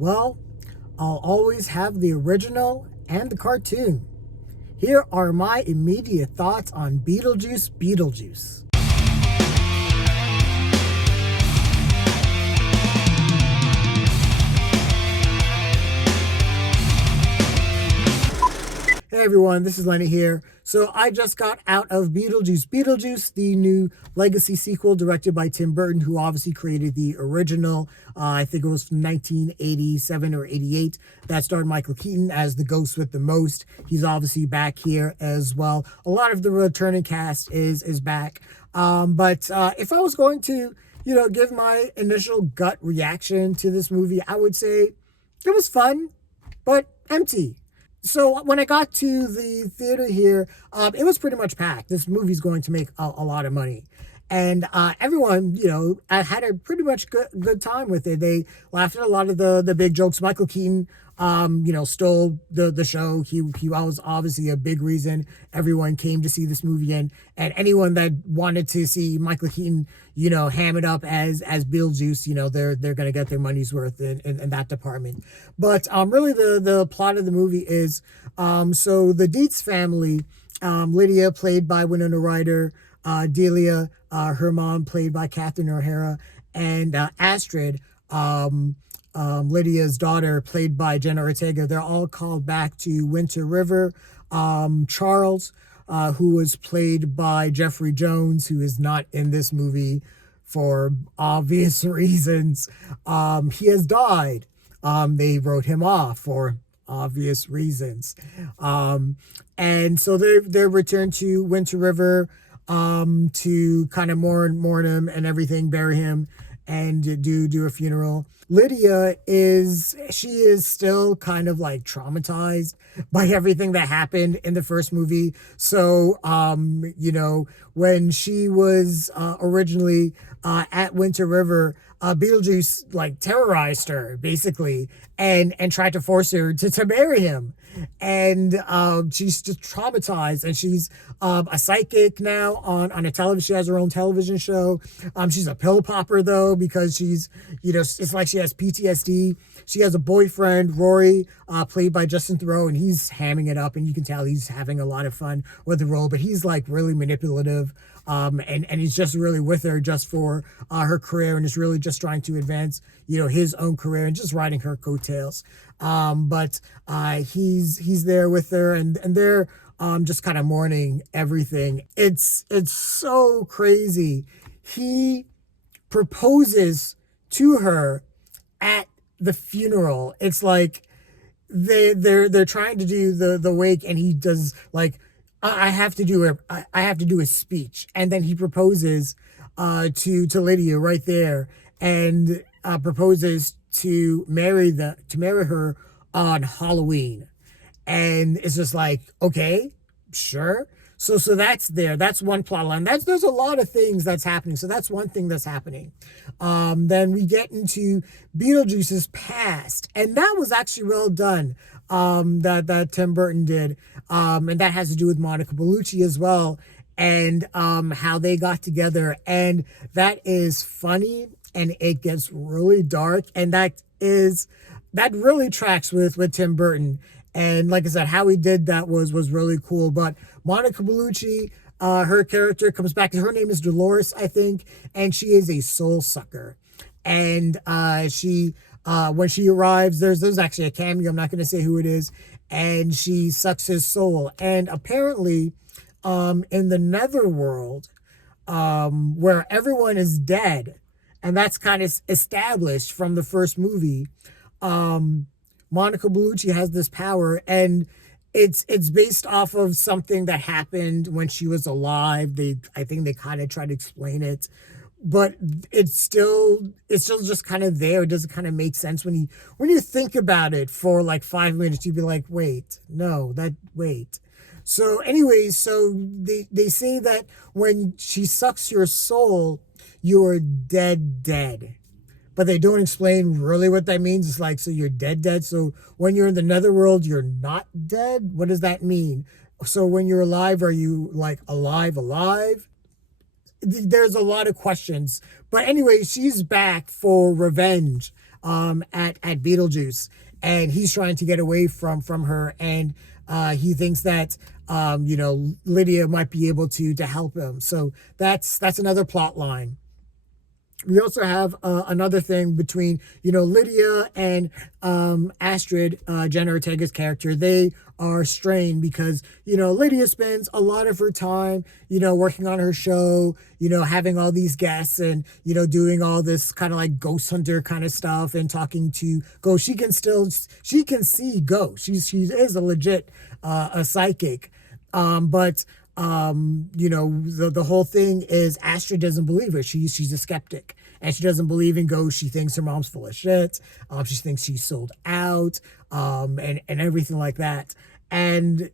Well, I'll always have the original and the cartoon. Here are my immediate thoughts on Beetlejuice. Hey everyone, this is Lenny here. So I just got out of Beetlejuice, the new legacy sequel directed by Tim Burton, who obviously created the original. I think it was from 1987 or 88. That starred Michael Keaton as the ghost with the most. He's obviously back here as well. A lot of the returning cast is back. But if I was going to, give my initial gut reaction to this movie, I would say it was fun, but empty. So when I got to the theater here, it was pretty much packed. This movie's going to make a lot of money. And everyone, had a pretty much good time with it. They laughed at a lot of the big jokes. Michael Keaton, stole the show. He was obviously a big reason everyone came to see this movie. And anyone that wanted to see Michael Keaton, ham it up as Beetlejuice, they're going to get their money's worth in that department. But really the plot of the movie is, so the Deetz family, Lydia, played by Wynona Ryder, Delia, her mom, played by Catherine O'Hara, and Astrid, Lydia's daughter, played by Jenna Ortega. They're all called back to Winter River. Charles, who was played by Jeffrey Jones, who is not in this movie for obvious reasons. He has died. They wrote him off for obvious reasons. And so they're returned to Winter River to kind of mourn him and everything, bury him, and do a funeral. Lydia is still kind of like traumatized by everything that happened in the first movie. So, when she was originally at Winter River, Beetlejuice like terrorized her basically and tried to force her to marry him. And she's just traumatized, and she's a psychic now on a television. She has her own television show. She's a pill popper though, because she's, it's like she has PTSD. She has a boyfriend, Rory, played by Justin Theroux, and he's hamming it up, and you can tell he's having a lot of fun with the role, but he's like really manipulative. And he's just really with her just for her career, and is really just trying to advance, his own career and just riding her coattails. But he's there with her, and they're just kind of mourning everything. It's so crazy. He proposes to her at the funeral. It's like they're trying to do the wake, and he does like, I have to do a speech, and then he proposes to Lydia right there, and proposes to marry her on Halloween. And it's just like, okay, sure. So that's there. That's one plot line. There's a lot of things that's happening. So that's one thing that's happening. Then we get into Beetlejuice's past, and that was actually well done. That Tim Burton did. And that has to do with Monica Bellucci as well, and how they got together. And that is funny, and it gets really dark, and that really tracks with Tim Burton. And like I said, how he did that was really cool. But Monica Bellucci, her character comes back. Her name is Dolores, I think, and she is a soul sucker. And she when she arrives, there's actually a cameo. I'm not going to say who it is. And she sucks his soul. And apparently, in the netherworld, where everyone is dead, and that's kind of established from the first movie, Monica Bellucci has this power, and it's based off of something that happened when she was alive. I think they kind of try to explain it, but it's still just kind of there. It doesn't kind of make sense when you think about it for like 5 minutes. You'd be like, wait. So anyways, so they say that when she sucks your soul, you're dead. But they don't explain really what that means. It's like, so you're dead. So when you're in the netherworld, you're not dead? What does that mean? So when you're alive, are you like alive? There's a lot of questions. But anyway, she's back for revenge at Beetlejuice, and he's trying to get away from her, and he thinks that Lydia might be able to help him. So that's another plot line. We also have another thing between Lydia and Astrid, Jenna Ortega's character. They are strained because Lydia spends a lot of her time working on her show, having all these guests, and doing all this kind of like ghost hunter kind of stuff and talking to ghosts. She can see ghosts. She is a legit a psychic, but the whole thing is Astrid doesn't believe her. She's a skeptic, and she doesn't believe in ghosts. She thinks her mom's full of shit. She thinks she's sold out, and everything like that. And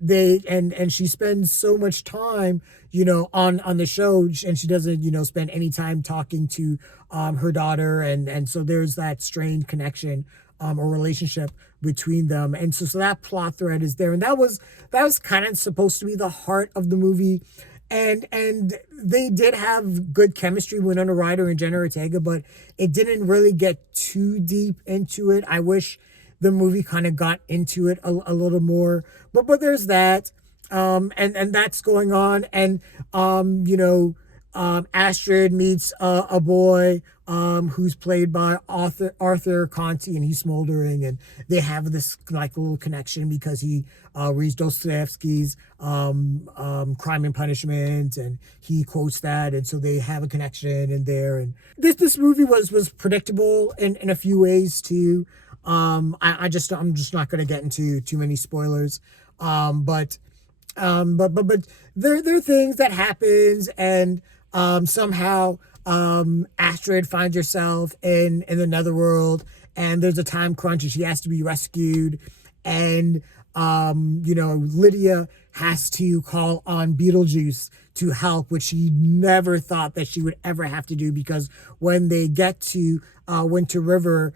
she spends so much time, on the show, and she doesn't, spend any time talking to her daughter, and so there's that strained connection, or relationship between them. And so that plot thread is there, and that was kind of supposed to be the heart of the movie. And they did have good chemistry, Wynona Ryder and Jenna Ortega, but it didn't really get too deep into it. I wish the movie kind of got into it a little more, but there's that, and that's going on. And Astrid meets a boy who's played by Arthur Conti, and he's smoldering, and they have this like little connection because he reads Dostoevsky's Crime and Punishment, and he quotes that, and so they have a connection in there. And this movie was predictable in a few ways too. I'm just not going to get into too many spoilers, but there are things that happens, and somehow Astrid finds herself in the netherworld, and there's a time crunch, and she has to be rescued, and Lydia has to call on Beetlejuice to help, which she never thought that she would ever have to do, because when they get to Winter River,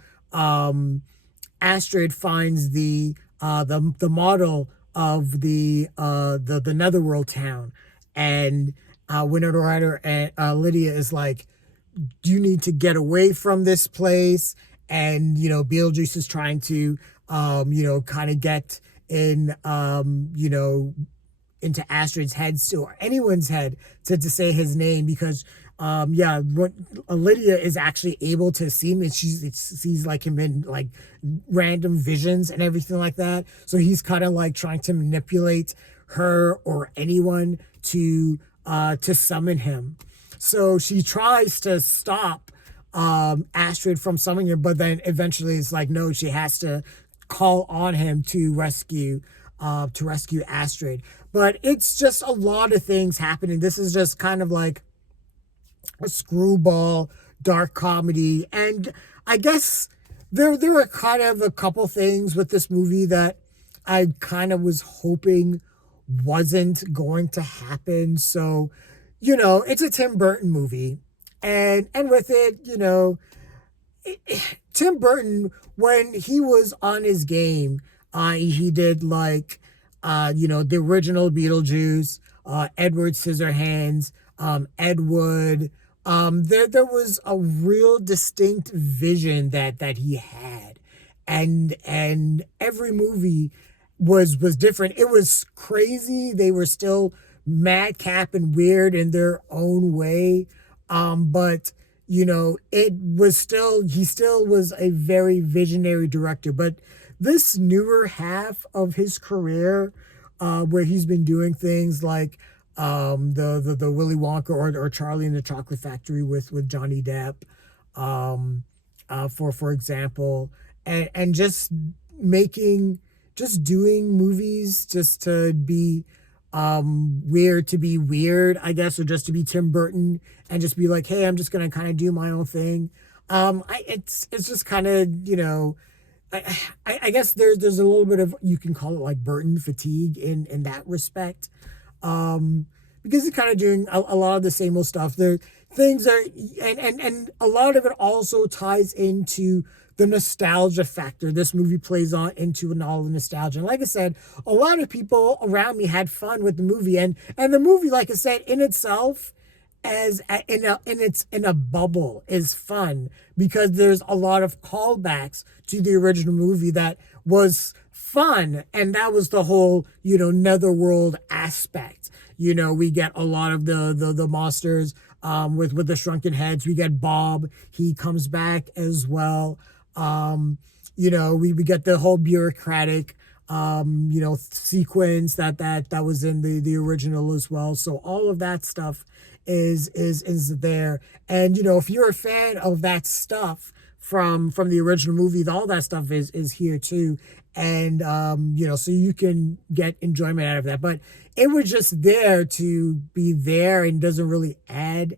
Astrid finds the model of the netherworld town, and Wynona Ryder and Lydia is like, you need to get away from this place. And Beetlejuice is trying to kind of get in into Astrid's head, still, or anyone's head, to say his name, because Lydia is actually able to see him, and she sees like him in like random visions and everything like that. So he's kind of like trying to manipulate her or anyone to summon him. So she tries to stop Astrid from summoning her, but then eventually it's like, no, she has to call on him to rescue Astrid. But it's just a lot of things happening. This is just kind of like a screwball dark comedy, and I guess there were kind of a couple things with this movie that I kind of was hoping wasn't going to happen. So it's a Tim Burton movie, and with it, Tim Burton, when he was on his game, he did like the original Beetlejuice, Edward Scissorhands, Ed Wood. There was a real distinct vision that he had, and every movie was different. It was crazy. They were still madcap and weird in their own way, but it was still, he still was a very visionary director. But this newer half of his career, where he's been doing things like the Willy Wonka or Charlie and the Chocolate Factory with Johnny Depp, for example, and just doing movies just to be weird, I guess, or just to be Tim Burton and just be like, hey, I'm just gonna kind of do my own thing. It's just kind of, I guess there's a little bit of, you can call it like Burton fatigue in that respect, because he's kind of doing a lot of the same old stuff. There things are, and a lot of it also ties into the nostalgia factor. This movie plays on into all the nostalgia. And like I said, a lot of people around me had fun with the movie, and the movie, like I said, in itself, as in a bubble is fun because there's a lot of callbacks to the original movie that was fun, and that was the whole netherworld aspect. We get a lot of the monsters with the shrunken heads. We get Bob, he comes back as well. We get the whole bureaucratic sequence that was in the original as well. So all of that stuff is there. And if you're a fan of that stuff from the original movie, all that stuff is here too. And so you can get enjoyment out of that. But it was just there to be there and doesn't really add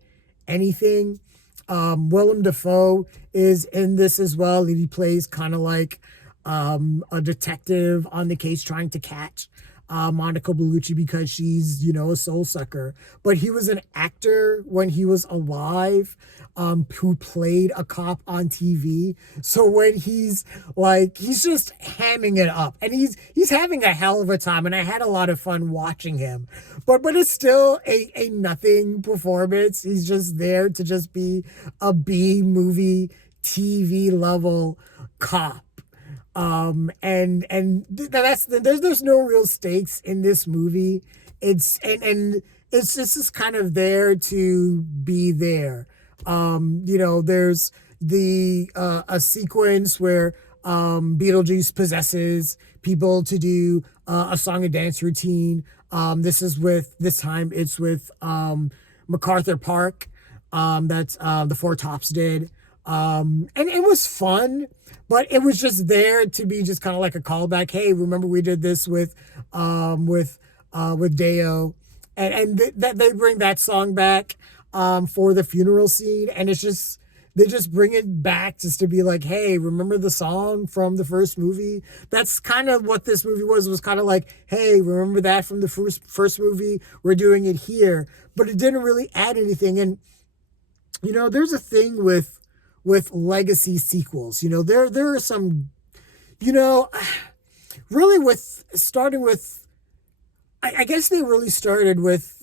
anything. Willem Dafoe is in this as well, and he plays kind of like a detective on the case trying to catch Monica Bellucci because she's, a soul sucker. But he was an actor when he was alive, who played a cop on TV. So when he's just hamming it up, and he's having a hell of a time, and I had a lot of fun watching him. But it's still a nothing performance. He's just there to just be a B movie TV level cop. There's no real stakes in this movie. It's just kind of there to be there. There's a sequence where Beetlejuice possesses people to do a song and dance routine. This time it's with MacArthur Park. That's the Four Tops did. And it was fun, but it was just there to be just kind of like a callback. Hey, remember we did this with Deo, and that they bring that song back for the funeral scene, and they just bring it back just to be like, hey, remember the song from the first movie? That's kind of what this movie was kind of like, hey, remember that from the first movie? We're doing it here, but it didn't really add anything. And there's a thing with legacy sequels. There are some, really starting with, I guess they really started with,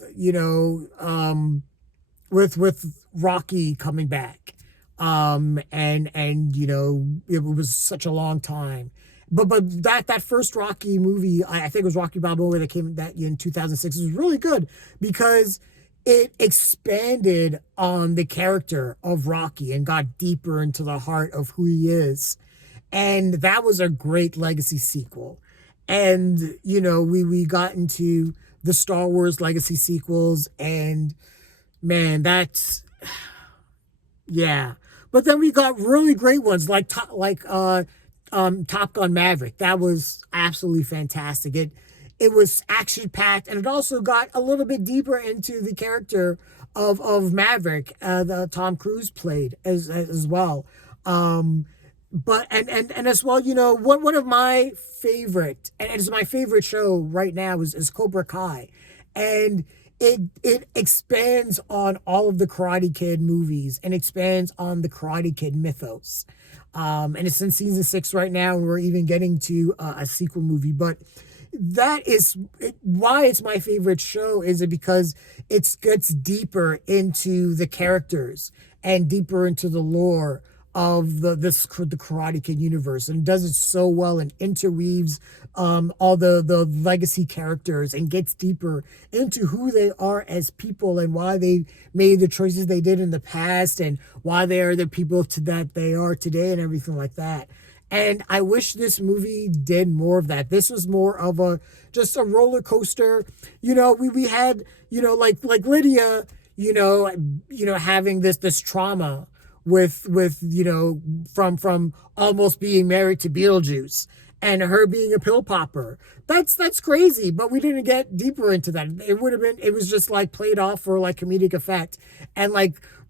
with Rocky coming back. And it was such a long time. But that first Rocky movie, I think it was Rocky Balboa that came that in 2006, was really good because it expanded on the character of Rocky and got deeper into the heart of who he is. And that was a great legacy sequel. And, we got into the Star Wars legacy sequels, and man, yeah. But then we got really great ones like Top Gun Maverick. That was absolutely fantastic. It was action packed, and it also got a little bit deeper into the character of Maverick that Tom Cruise played as well. But as well, one of my favorite, and it's my favorite show right now is Cobra Kai, and it expands on all of the Karate Kid movies and expands on the Karate Kid mythos. And it's in season 6 right now, and we're even getting to a sequel movie, but that is why it's my favorite show, is it because it gets deeper into the characters and deeper into the lore of the Karate Kid universe, and does it so well and interweaves all the legacy characters and gets deeper into who they are as people and why they made the choices they did in the past and why they are the people that they are today and everything like that. And I wish this movie did more of that. This was more of just a roller coaster. We had, like Lydia, having this trauma with from almost being married to Beetlejuice and her being a pill popper. That's crazy, but we didn't get deeper into that. It was just like played off for like comedic effect. And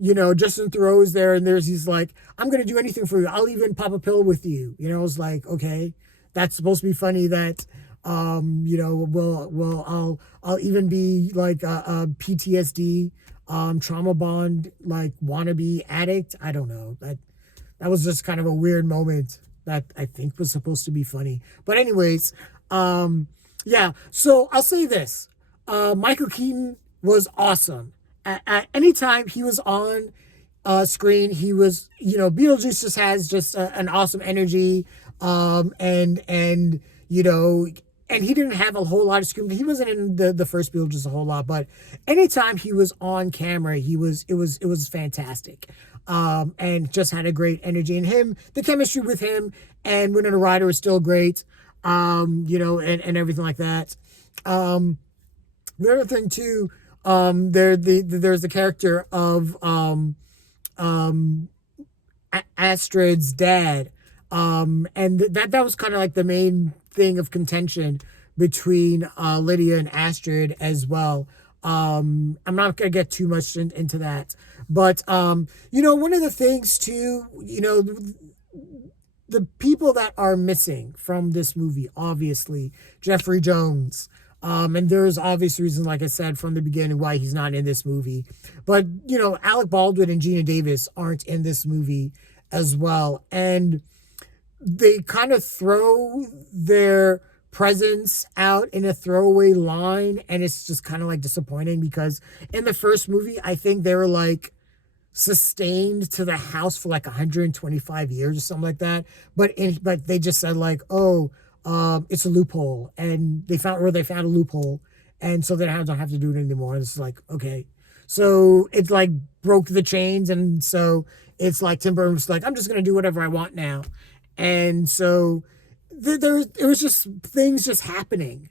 Justin Theroux's there, and he's like, I'm going to do anything for you. I'll even pop a pill with you. I was like, okay, that's supposed to be funny that, I'll even be like a PTSD, trauma bond, like wannabe addict. I don't know. That was just kind of a weird moment that I think was supposed to be funny. But anyways, yeah. So I'll say this. Michael Keaton was awesome anytime he was on screen, he was, Beetlejuice just has just an awesome energy, and you know, and he didn't have a whole lot of screen. He wasn't in the first Beetlejuice a whole lot, but anytime he was on camera, it was fantastic, and just had a great energy. And the chemistry with him and Wynona Ryder was still great, and everything like that. The other thing too, there's the character of Astrid's dad, and that was kind of like the main thing of contention between Lydia and Astrid as well. I'm not gonna get too much into that, but one of the things too, the people that are missing from this movie, obviously Jeffrey Jones. And there's obvious reasons, like I said, from the beginning why he's not in this movie. But, Alec Baldwin and Gina Davis aren't in this movie as well. And they kind of throw their presence out in a throwaway line. And it's just kind of like disappointing because in the first movie, I think they were like sustained to the house for like 125 years or something like that. But they just said like, oh, it's a loophole, and they found a loophole, and so they don't have to do it anymore. And it's like, okay, so it's like broke the chains, and so it's like Tim Burton was like, I'm just gonna do whatever I want now, and so it was just things just happening,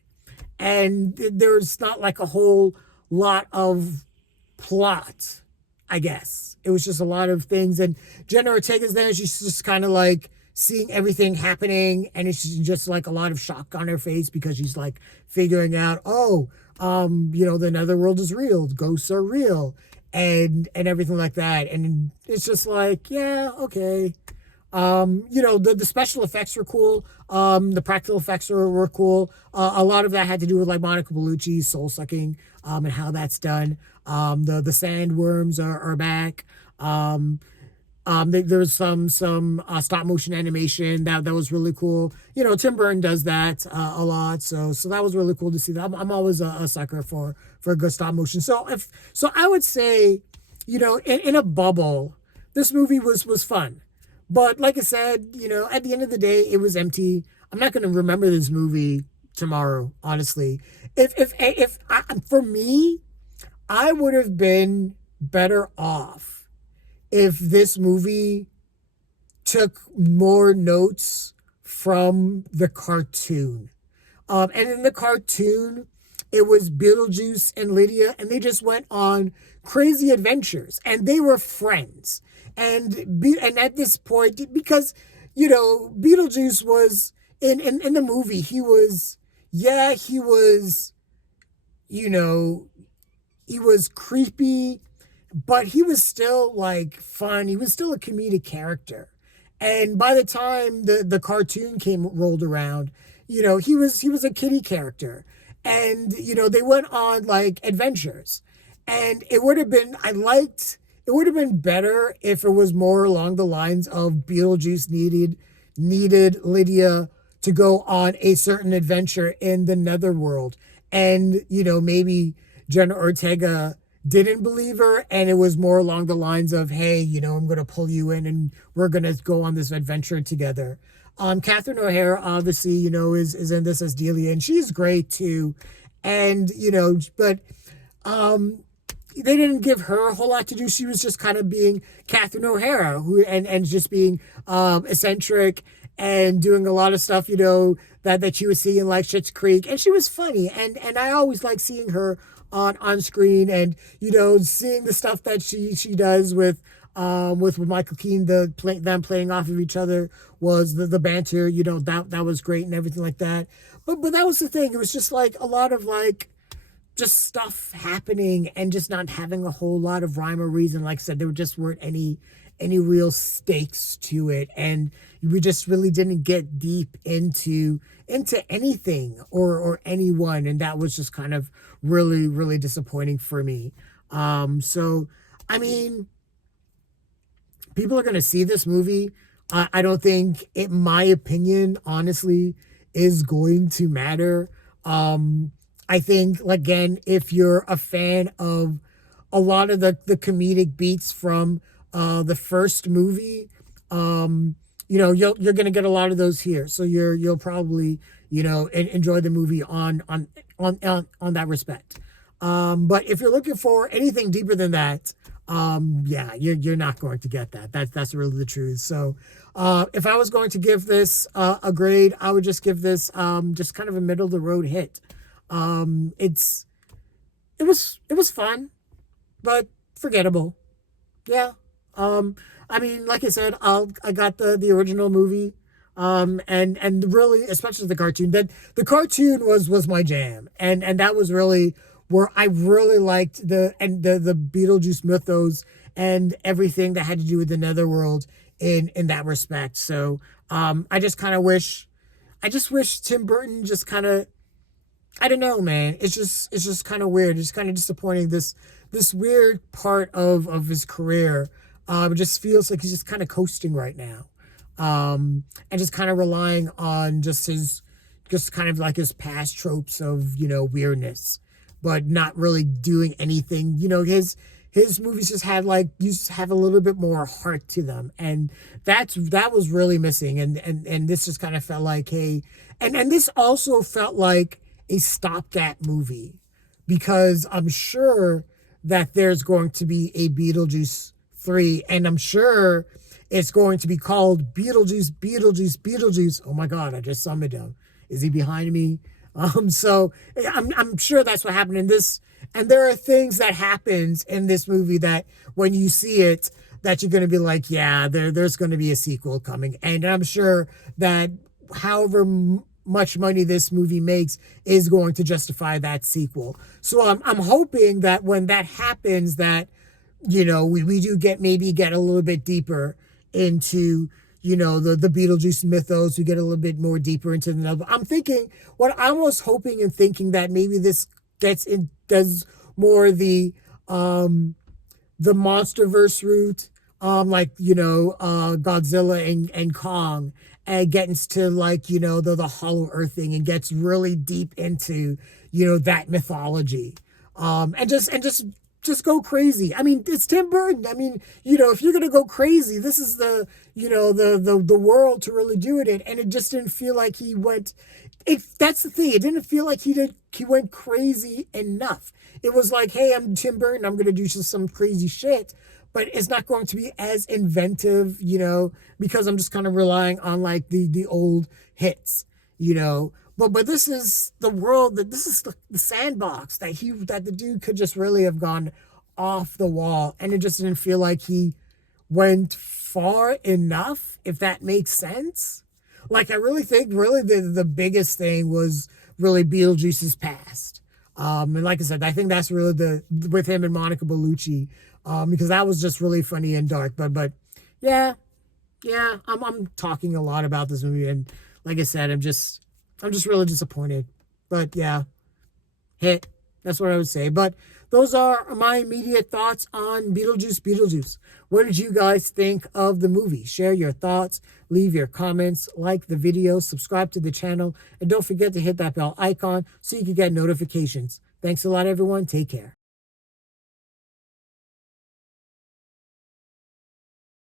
and there's not like a whole lot of plot, I guess. It was just a lot of things, and Jenna Ortega's there, she's just kind of like seeing everything happening, and it's just like a lot of shock on her face because she's like figuring out, the netherworld is real, ghosts are real, and everything like that. And it's just like, yeah, okay. The special effects were cool. The practical effects were cool. A lot of that had to do with like Monica Bellucci's soul sucking, and how that's done. The sandworms are back. There was some stop motion animation that was really cool. Tim Burton does that a lot, so that was really cool to see. That I'm always a sucker for a good stop motion. So I would say, in a bubble, this movie was fun, but like I said, at the end of the day, it was empty. I'm not going to remember this movie tomorrow, honestly. For me, I would have been better off if this movie took more notes from the cartoon. And in the cartoon, it was Beetlejuice and Lydia, and they just went on crazy adventures, and they were friends. And at this point, because, Beetlejuice was, in the movie, he was creepy, but he was still like fun. He was still a comedic character. And by the time the cartoon rolled around, he was a kiddie character. And, they went on like adventures. And it would have been better if it was more along the lines of Beetlejuice needed Lydia to go on a certain adventure in the netherworld. And, maybe Jenna Ortega didn't believe her, and it was more along the lines of, hey, I'm going to pull you in and we're going to go on this adventure together. Catherine O'Hara, obviously, is in this as Delia, and she's great too. And, but they didn't give her a whole lot to do. She was just kind of being Catherine O'Hara, and just being eccentric and doing a lot of stuff, that you would see in like Schitt's Creek. And she was funny, and I always like seeing her on screen, and seeing the stuff that she does with Michael Keaton, them playing off of each other, was the banter, that was great and everything like that. But that was the thing. It was just like a lot of like just stuff happening and just not having a whole lot of rhyme or reason. Like I said, there just weren't any real stakes to it, and we just really didn't get deep into anything or anyone, and that was just kind of really, really disappointing for me. So I mean, people are going to see this movie. I don't think my opinion, honestly, is going to matter. I think, again, if you're a fan of a lot of the comedic beats from the first movie. You're going to get a lot of those here. So you'll probably, enjoy the movie on that respect. But if you're looking for anything deeper than that, yeah, you're not going to get that. That's really the truth. So, if I was going to give this a grade, I would just give this just kind of a middle of the road hit. It was fun, but forgettable. Yeah. I mean, like I said, I got the original movie. And really, especially the cartoon, that the cartoon was my jam. And that was really where I really liked the Beetlejuice mythos and everything that had to do with the netherworld in that respect. So, I just wish Tim Burton just kind of, I don't know, man. It's just kind of weird. It's kind of disappointing. This weird part of his career. It just feels like he's just kind of coasting right now, and just kind of relying on just kind of like his past tropes of weirdness, but not really doing anything. His movies just had like you just have a little bit more heart to them, and that was really missing. And this just kind of felt like, hey, and this also felt like a stopgap movie, because I'm sure that there's going to be a Beetlejuice 3, and I'm sure it's going to be called Beetlejuice, Beetlejuice, Beetlejuice. Oh my God, I just summoned him. Is he behind me? So I'm sure that's what happened in this. And there are things that happens in this movie that when you see it, that you're going to be like, yeah, there's going to be a sequel coming. And I'm sure that however much money this movie makes is going to justify that sequel. So I'm hoping that when that happens, that we do get a little bit deeper into the Beetlejuice mythos. We get a little bit more deeper into the. I'm thinking what I was hoping and thinking that maybe this does more the MonsterVerse route, like Godzilla and Kong, and gets to like the Hollow Earth thing, and gets really deep into that mythology, and just go crazy. I mean, it's Tim Burton. I mean, if you're gonna go crazy, this is the world to really do it in. And it just didn't feel like he went. That's the thing. It didn't feel like he went crazy enough. It was like, hey, I'm Tim Burton. I'm gonna do just some crazy shit, but it's not going to be as inventive, because I'm just kind of relying on like the old hits, But this is the world, that this is the sandbox that the dude could just really have gone off the wall, and it just didn't feel like he went far enough, if that makes sense. Like, I really think the biggest thing was really Beetlejuice's past. And like I said, I think that's really with him and Monica Bellucci, because that was just really funny and dark. But yeah, I'm talking a lot about this movie, and like I said, I'm just really disappointed. But yeah, hit. That's what I would say. But those are my immediate thoughts on Beetlejuice. What did you guys think of the movie? Share your thoughts, leave your comments, like the video, subscribe to the channel, and don't forget to hit that bell icon so you can get notifications. Thanks a lot, everyone. Take care.